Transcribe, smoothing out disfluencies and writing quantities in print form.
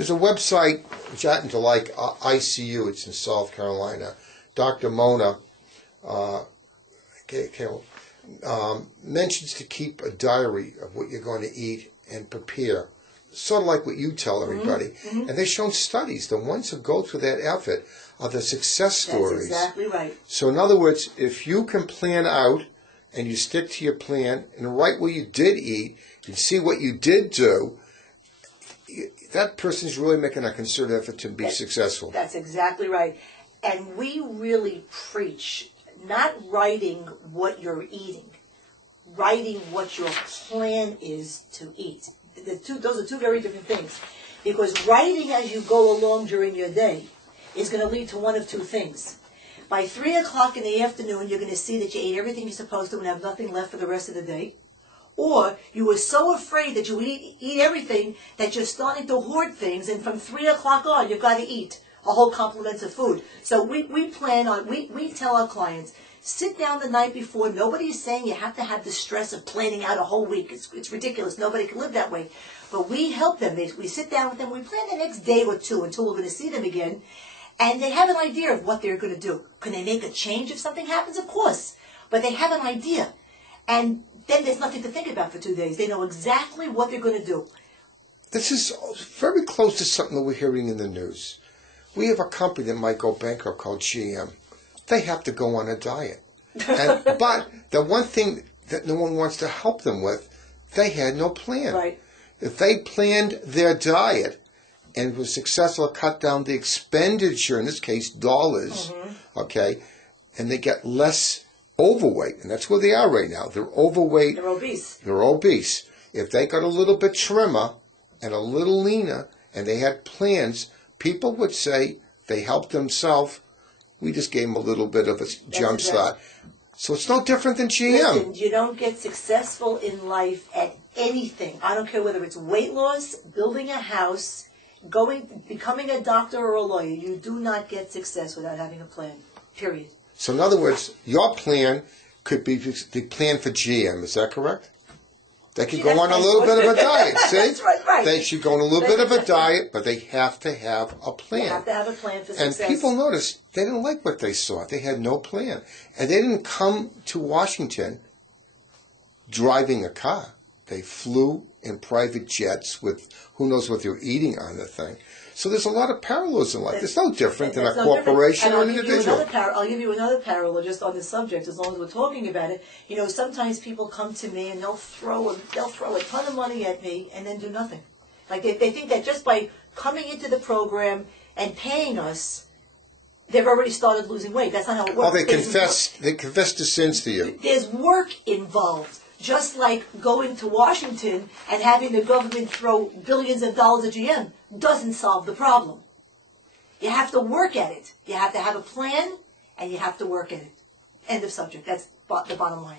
There's a website which I happen to like, ICU. It's in South Carolina. Dr. Mona mentions to keep a diary of what you're going to eat and prepare, sort of like what you tell everybody. Mm-hmm. And they've shown studies. The ones who go through that effort are the success stories. That's exactly right. So in other words, if you can plan out and you stick to your plan and write what you did eat and see what you did do, that person's really making a concerted effort to be successful. That's exactly right. And we really preach not writing what you're eating, writing what your plan is to eat. Those are two very different things. Because writing as you go along during your day is going to lead to one of two things. By 3 o'clock in the afternoon, you're going to see that you ate everything you're supposed to and have nothing left for the rest of the day. Or you were so afraid that you would eat everything that you're starting to hoard things, and from 3 o'clock on, you've got to eat a whole complement of food. So we tell our clients, sit down the night before. Nobody's saying you have to have the stress of planning out a whole week. It's ridiculous. Nobody can live that way. But we help them. We sit down with them. We plan the next day or two until we're going to see them again. And they have an idea of what they're going to do. Can they make a change if something happens? Of course. But they have an idea. And then there's nothing to think about for 2 days. They know exactly what they're going to do. This is very close to something that we're hearing in the news. We have a company that might go bankrupt called GM. They have to go on a diet. But the one thing that no one wants to help them with, they had no plan. Right. If they planned their diet and was successful, cut down the expenditure, in this case dollars, okay, and they get less overweight, and that's where they are right now. They're overweight. They're obese. They're obese. If they got a little bit trimmer and a little leaner, and they had plans, people would say they helped themselves. We just gave them a little bit of a jump start. So it's no different than GM. Listen, you don't get successful in life at anything. I don't care whether it's weight loss, building a house, becoming a doctor or a lawyer. You do not get success without having a plan, period. So in other words, your plan could be the plan for GM. Is that correct? They could go on a little bit of a diet. See? That's right. They should go on a little bit of a diet, but they have to have a plan. They have to have a plan for success. And people noticed they didn't like what they saw. They had no plan. And they didn't come to Washington driving a car. They flew in private jets with who knows what they're eating on the thing. So there's a lot of parallels in life. It's no different than a corporation or an individual. I'll give you another parallel just on this subject, as long as we're talking about it. You know, sometimes people come to me and they'll throw a ton of money at me and then do nothing. Like they think that just by coming into the program and paying us, they've already started losing weight. That's not how it works. Oh, they confess the sins to you. There's work involved. Just like going to Washington and having the government throw billions of dollars at GM doesn't solve the problem. You have to work at it. You have to have a plan, and you have to work at it. End of subject. That's the bottom line.